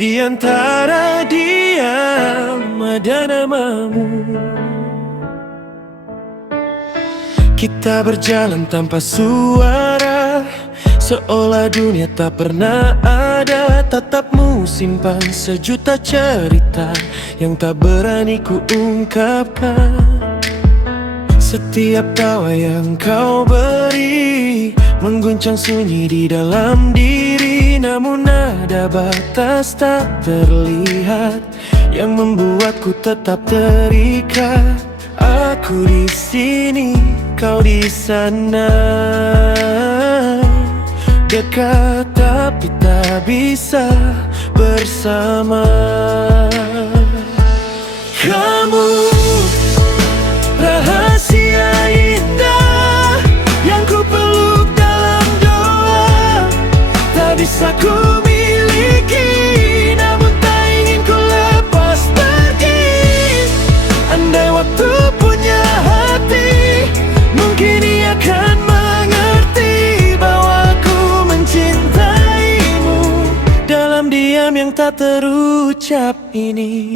Di antara diam ada namamu. Kita berjalan tanpa suara, seolah dunia tak pernah ada. Tatapmu simpan sejuta cerita yang tak berani ku ungkapkan. Setiap tawa yang kau beri mengguncang sunyi di dalam diri. Namun ada batas tak terlihat yang membuatku tetap terikat. Aku di sini, kau di sana, dekat tapi tak bisa bersama. Kamu rahasia indah yang ku peluk dalam doa. Tak bisa ku miliki, namun tak ingin ku lepas pergi. Andai waktu punya hati, mungkin ia akan mengerti bahwa ku mencintaimu dalam diam yang tak terucap ini.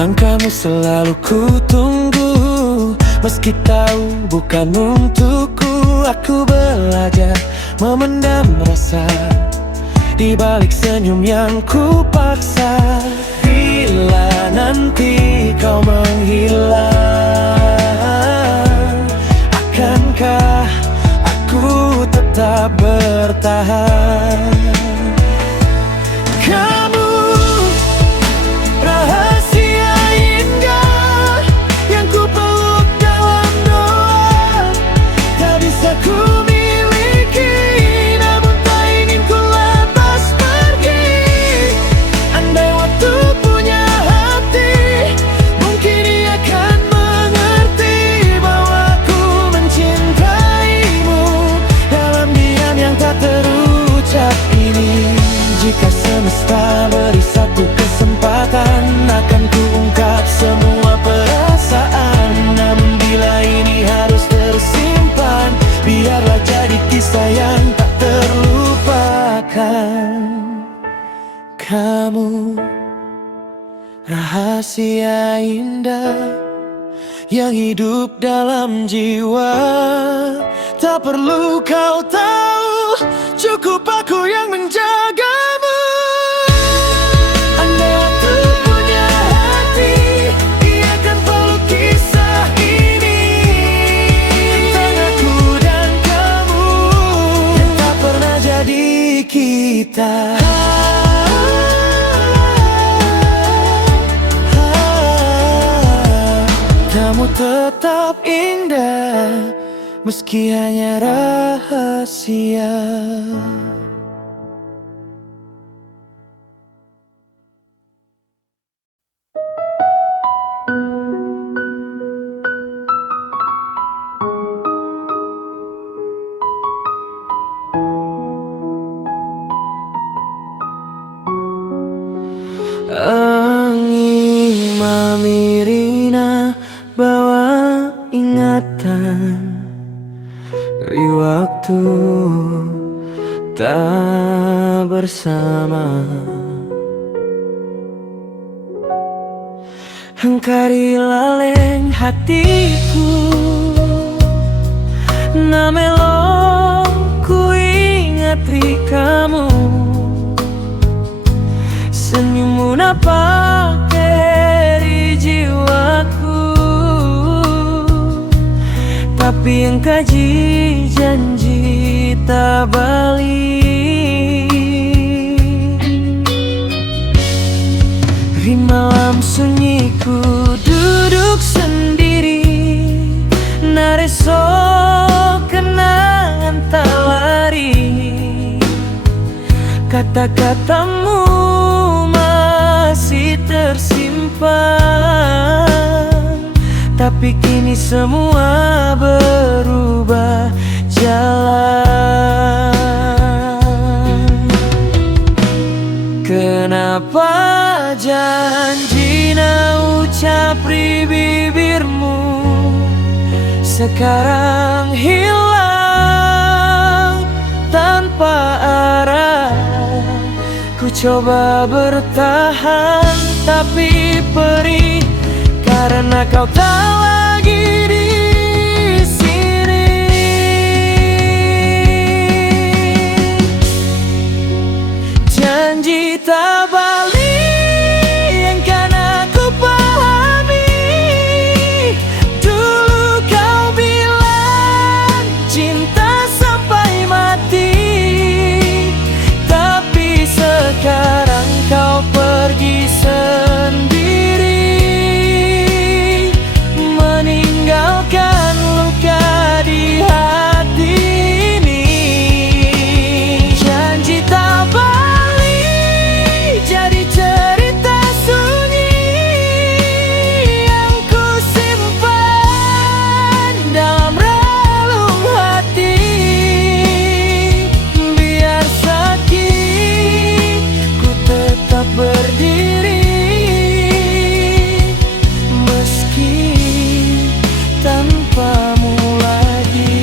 Langkahmu selalu ku tunggu, meski tahu bukan untukku. Aku belajar memendam rasa di balik senyum yang ku paksa. Bila nanti kau menghilang, akankah aku tetap bertahan? Kamu rahasia indah yang ku peluk dalam doa. Tak bisa ku miliki, namun tak ingin ku lepas pergi. Andai waktu punya hati, mungkin ia akan mengerti bahwa ku mencintaimu dalam diam yang tak terucap ini. Jika semesta beri satu kesempatan, akan ku ungkap semua perasaan. Namun bila ini harus tersimpan, biarlah jadi kisah yang tak terlupakan. Kamu rahasia indah yang hidup dalam jiwa. Tak perlu kau tahu, cukup aku yang menjagamu. Andai waktu punya hati, ia akan peluk kisah ini. Tentang aku dan kamu yang tak pernah jadi kita. Kamu tetap indah meski hanya rahasia. Angin memirina bawa ingatan dari waktu tak bersama. Hengkari laleng hatiku, namelo ku ingat kamu. Senyummu napak dari jiwaku, tapi yang kaji janji tak balik. Di malam sunyi ku duduk sendiri, nareso kenangan tak lari. Kata-katamu masih tersimpan, tapi kini semua berubah jalan. Kenapa janji na ucap di bibirmu sekarang hilang tanpa arah. Ku coba bertahan tapi perih karena kau tak lagi di sini. Janji tak balik yang kan aku pahami. Dulu kau bilang cinta sampai mati, tapi sekarang kau pergi sendiri, meninggalkan luka di hati ini. Janji tak balik jadi cerita sunyi yang ku simpan dalam relung hati. Biar sakit ku tetap berdiri, meski tanpamu lagi.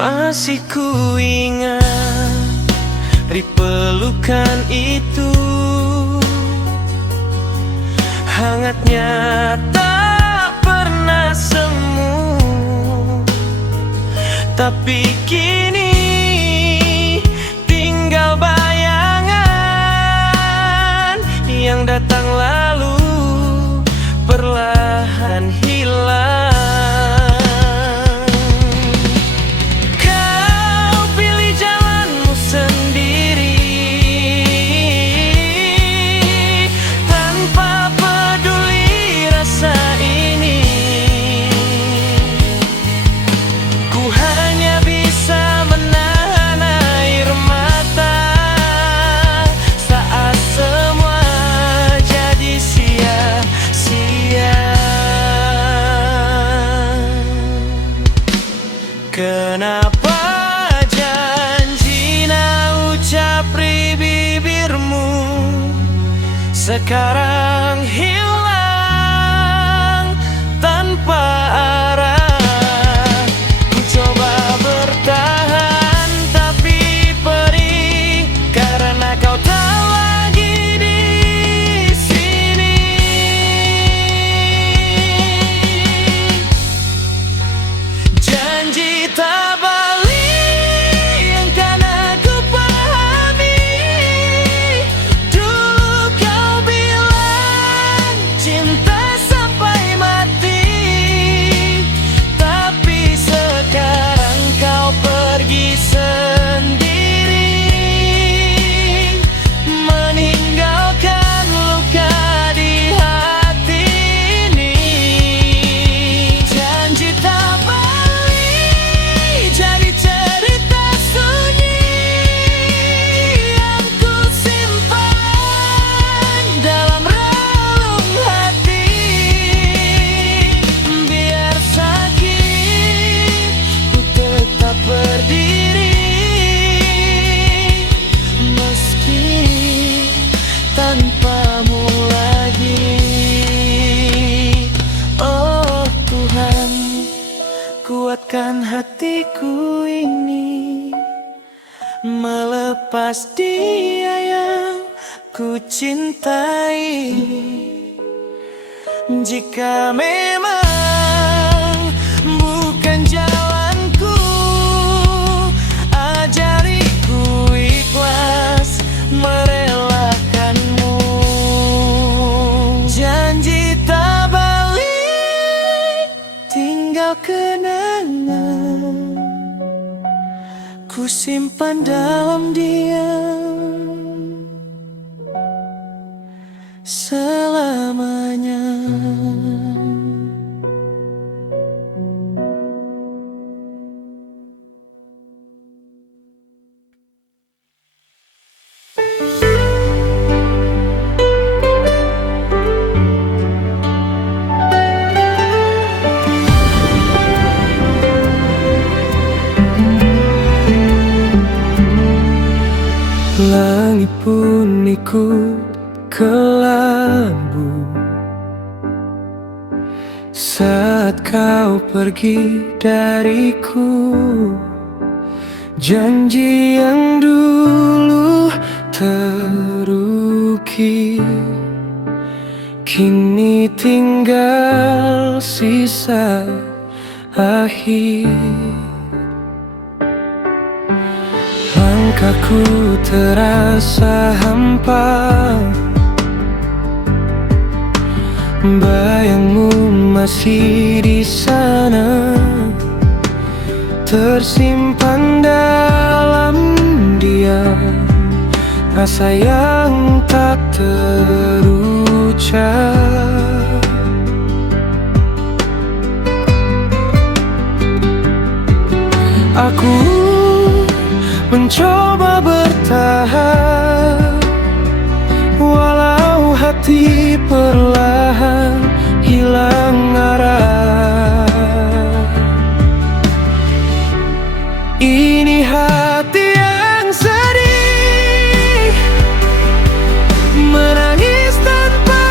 Masih ku ingat di pelukan itu, hangatnya tak pernah semu. Tapi kini tinggal bayangan yang datang lalu perlahan hilang. Kenapa janji na ucap di bibirmu sekarang hilang tanpa arah? Ku coba bertahan tapi perih karena kau tak lagi di sini. Janji tak balik yang kan aku pahami. Dulu kau bilang cinta sampai mati, tapi sekarang kau pergi sendiri, meninggalkan luka di hati ini. Janji tak balik jadi cerita sunyi yang ku simpan dalam relung hati. Biar sakit ku tetap berdiri, meski tanpamu lagi. Oh Tuhan, kuatkan hatiku ini melepas dia yang ku cintai. Jika memang bukan jalanku, ajariku ikhlas merelakanmu. Janji tak balik tinggal kenangan ku simpan dalam diam. Langit pun ikut kelabu saat kau pergi dariku. Janji yang dulu terukir kini tinggal sisa akhir. Langkahku terasa hampa, bayangmu masih di sana, tersimpan dalam diam, rasa yang tak terucap. Aku mencoba bertahan, walau hati perlahan hilang arah. Ini hati yang sedih, menangis tanpa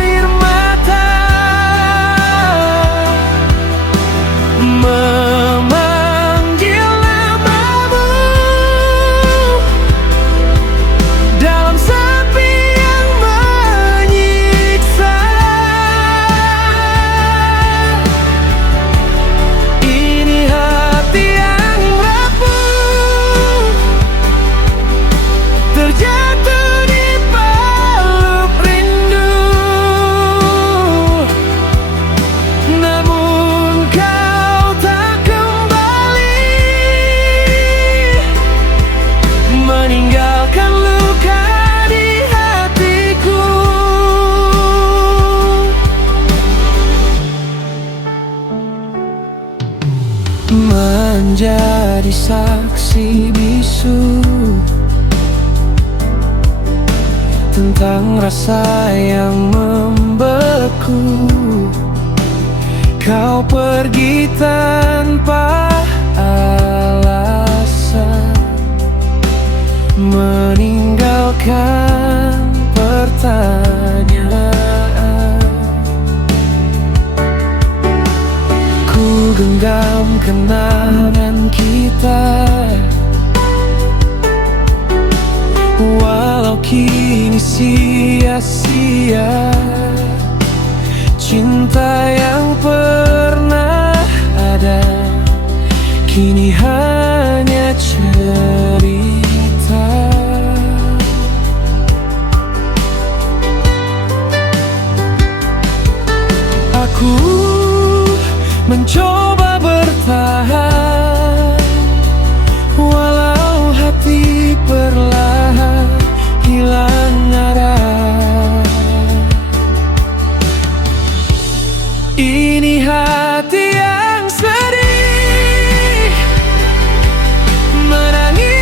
air mata, memanggil namamu dalam sepi yang menyiksa. Ini hati yang rapuh, terjatuh di peluk rindu, namun kau tak kembali, meninggalkan luka di hatiku. Menjadi saksi bisu tentang rasa yang membeku. Kau pergi tanpa alasan, meninggalkan pertanyaan. Ku genggam kenangan kita, walau kini sia-sia. Cinta yang pernah ada kini hanya cerita. Aku mencoba bertahan, walau hati perlahan hilang arah. Ini hati yang sedih, menangis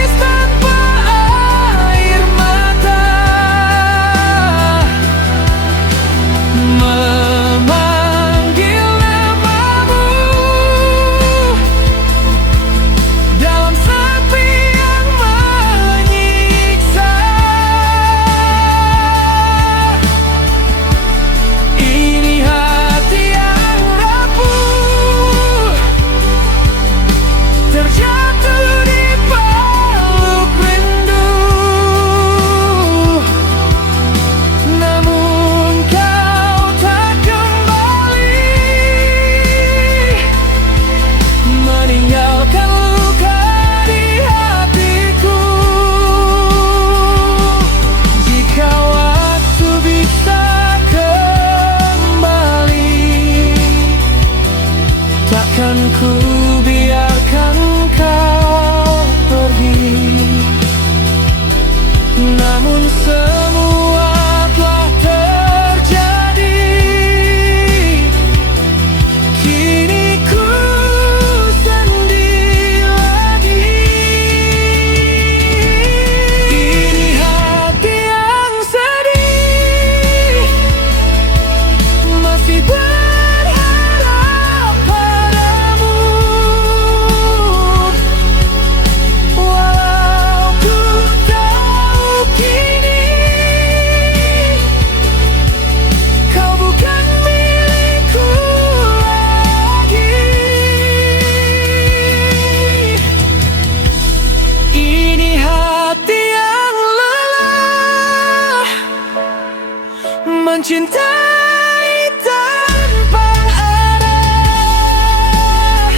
mencintai tanpa arah,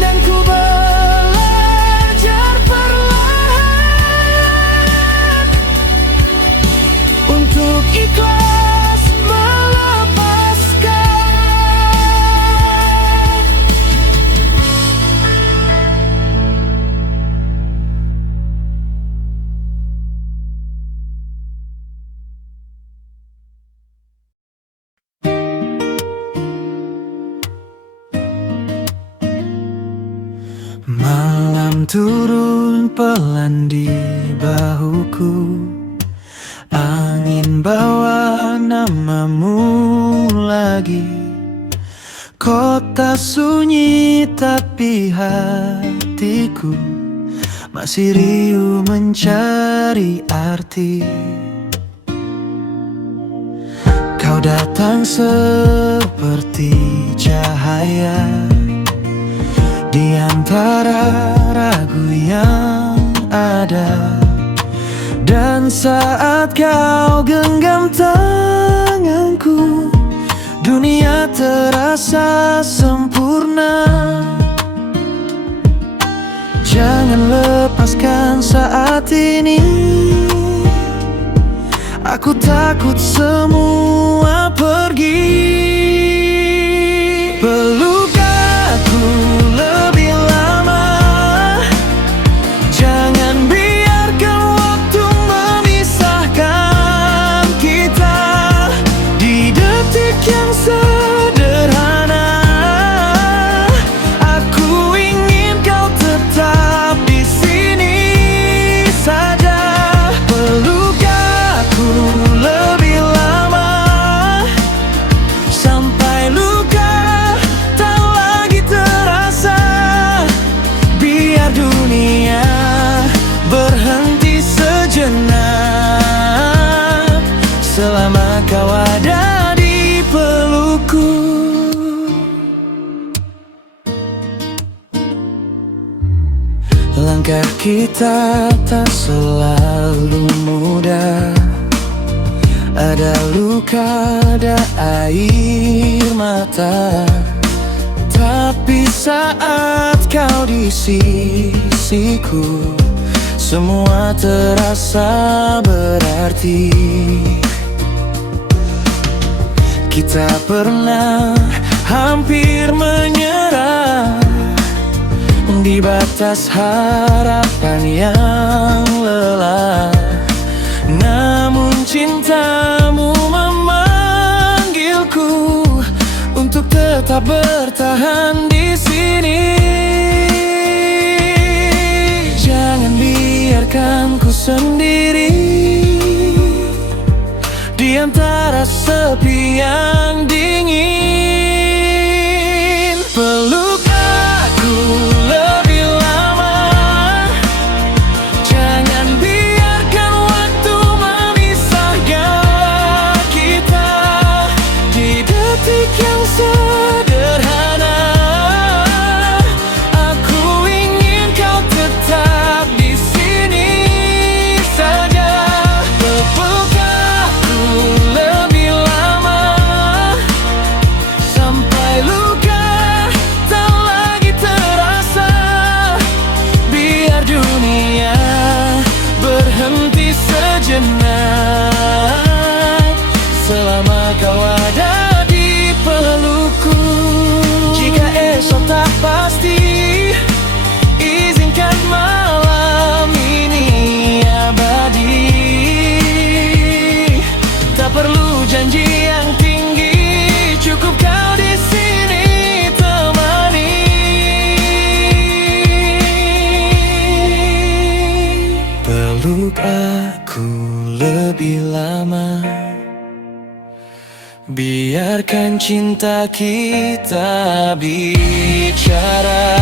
dan ku belajar perlahan untuk ikhlas melepaskan. Malam turun pelan di bahuku, angin bawa namamu lagi. Kota sunyi tapi hatiku masih riuh mencari arti. Kau datang seperti cahaya di antara ragu yang ada, dan saat kau genggam tanganku, dunia terasa sempurna. Jangan lepaskan saat ini, aku takut semua pergi. Peluk aku lebih lama, jangan biarkan waktu memisahkan kita. Di detik yang sederhana, aku ingin kau tetap di sini saja. Peluk aku lebih lama, sampai luka tak lagi terasa. Biar dunia berhenti sejenak, selama kau ada di pelukku. Langkah kita tak selalu mudah, ada luka, ada air mata. Tapi saat kau di sisiku, semua terasa berarti. Kita pernah hampir menyerah di batas harapan yang lelah, namun cintamu memanggilku untuk tetap bertahan di sini. Jangan biarkan ku sendiri di antara sepi yang dingin. Peluk aku lebih lama, jangan biarkan waktu memisahkan kita. Di detik yang sederhana, aku ingin kau tetap di sini saja. Peluk aku lebih lama, sampai luka tak lagi terasa. Biar dunia berhenti sejenak, selama kau ada di pelukku. Jika esok tak pasti, izinkan malam ini abadi. Tak perlu janji yang tinggi, cukup kau di sini temani. Peluk aku lebih lama, biarkan cinta kita bicara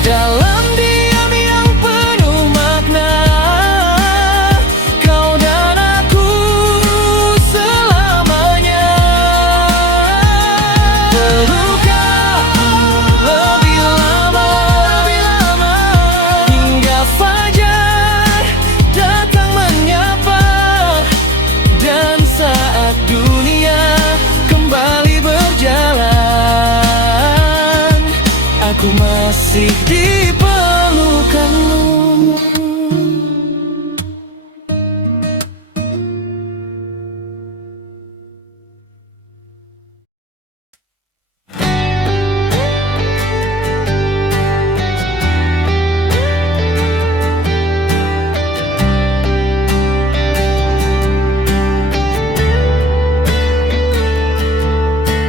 dalam diam yang penuh makna. Kau dan aku selamanya. Peluk aku lebih lama, hingga fajar datang menyapa, dan sedih di pelukanmu.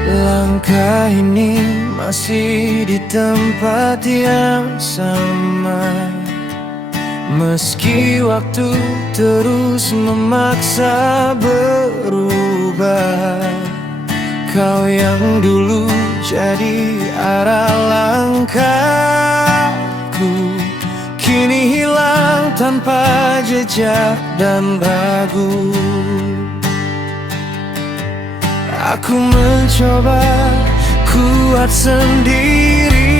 Langkah ini masih di tempat yang sama, meski waktu terus memaksa berubah. Kau yang dulu jadi arah langkahku, kini hilang tanpa jejak dan ragu. Aku mencoba kuat sendiri,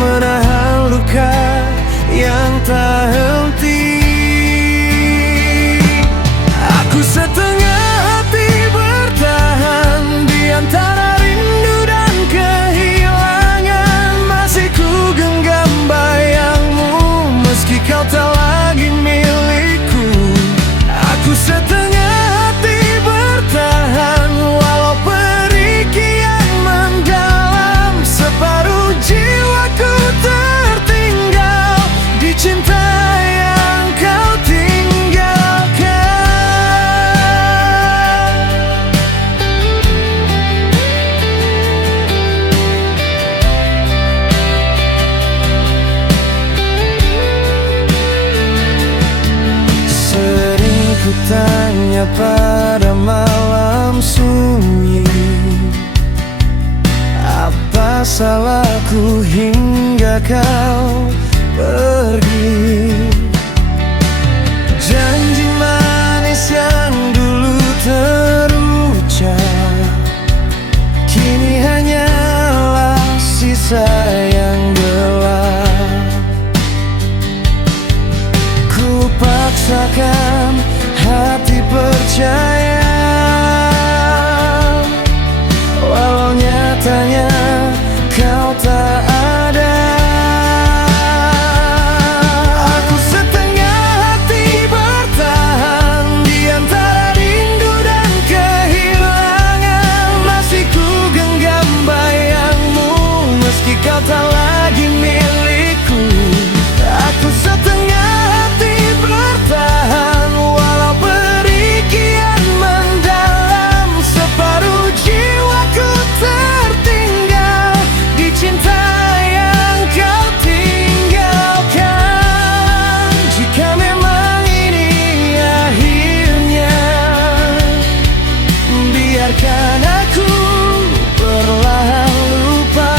menahan luka yang tak henti. Aku setengah hati bertahan di antara rindu dan kehilangan. Masih ku genggam bayangmu meski kau tak lagi milikku. Aku setengah bertahan walau perih kian mendalam. Separuh jiwaku tertinggal di cinta yang kau tinggalkan. Sering ku tanya pada malam sunyi, apa salahku hingga kau pergi? Janji manis yang dulu terucap kini hanyalah sisa yang gelap. Ku paksakan hati percaya, walau nyatanya kau tak ada. Aku setengah hati bertahan di antara rindu dan kehilangan. Masih ku genggam bayangmu meski kau tak lagi milikku. Aku setengah hati bertahan walau perih kian mendalam. Separuh jiwaku tertinggal di cinta yang kau tinggalkan. Jika memang ini akhirnya, biarkan aku perlahan lupa.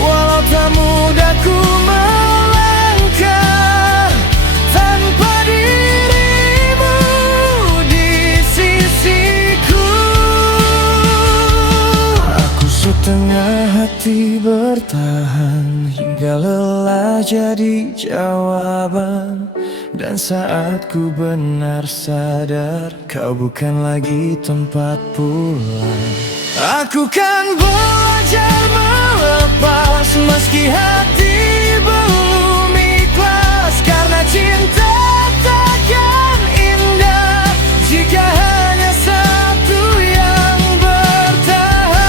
Walau tak mudah ku melangkah tanpa dirimu di sisiku. Aku setengah hati bertahan hingga lelah jadi jawaban. Dan saat ku benar sadar kau bukan lagi tempat pulang, aku kan belajar melepas meski hati belum ikhlas. Karena cinta takkan indah jika hanya satu yang bertahan.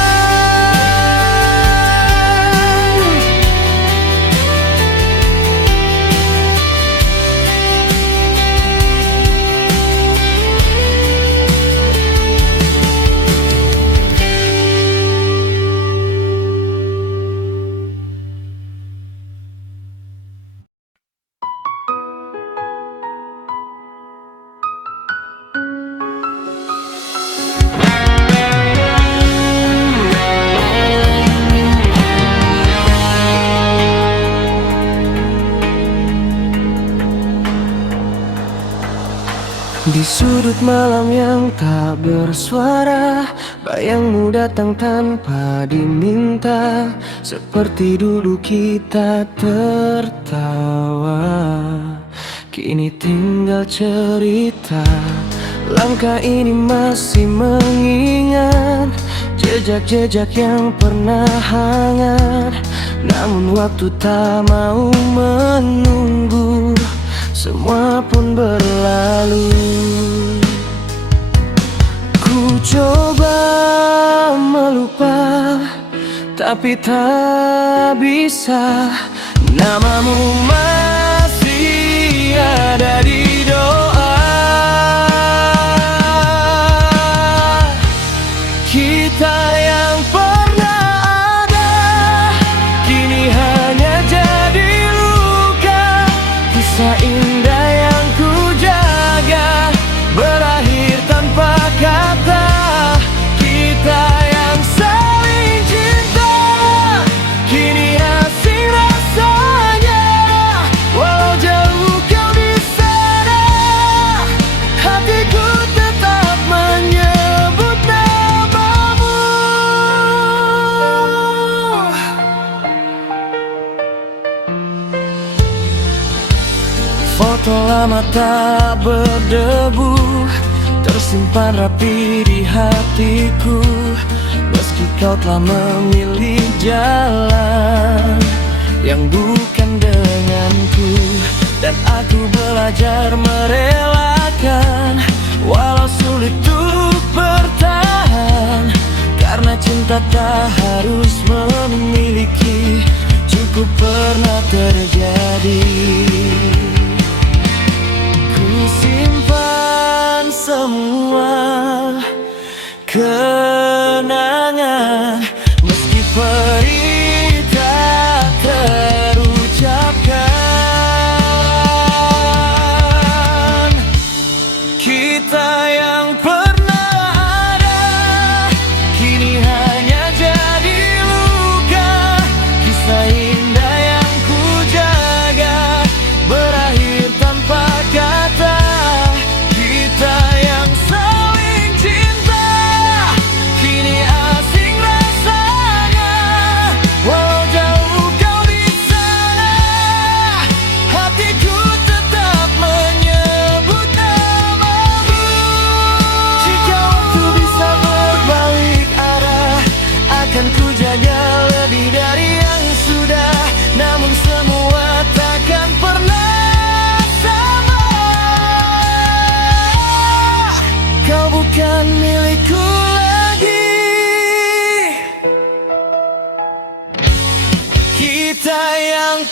Di sudut malam yang tak bersuara, bayangmu datang tanpa diminta. Seperti dulu kita tertawa, kini tinggal cerita. Langkah ini masih mengingat jejak-jejak yang pernah hangat. Namun waktu tak mau menunggu, semua pun berlalu. Ku coba melupa, tapi tak bisa. Namamu masih ada di doa. Kita yang pernah ada kini hanya jadi luka. Kisah indah yang ku jaga berakhir tanpa kata. Kita yang saling cinta kini asing rasanya. Walau jauh kau di sana, hatiku tetap menyebut namamu. Foto lama tak berdebu tersimpan rapi di hatiku. Meski kau telah memilih jalan yang bukan denganku, dan aku belajar merelakan walau sulit untuk bertahan. Karena cinta tak harus memiliki, cukup pernah terjadi. Ku simpan semua kenangan, meski perih tak terucapkan. Kita yang pernah ada kini hanya jadi luka. Kisah indah yang ku jaga berakhir tanpa kata. Kita yang saling cinta kini asing rasanya. Walau jauh kau di sana, hatiku tetap menyebut namamu. Jika waktu bisa berbalik arah, akan ku jaga lebih dari yang sudah. Namun semua takkan pernah sama. Kau bukan milikku lagi. Kita yang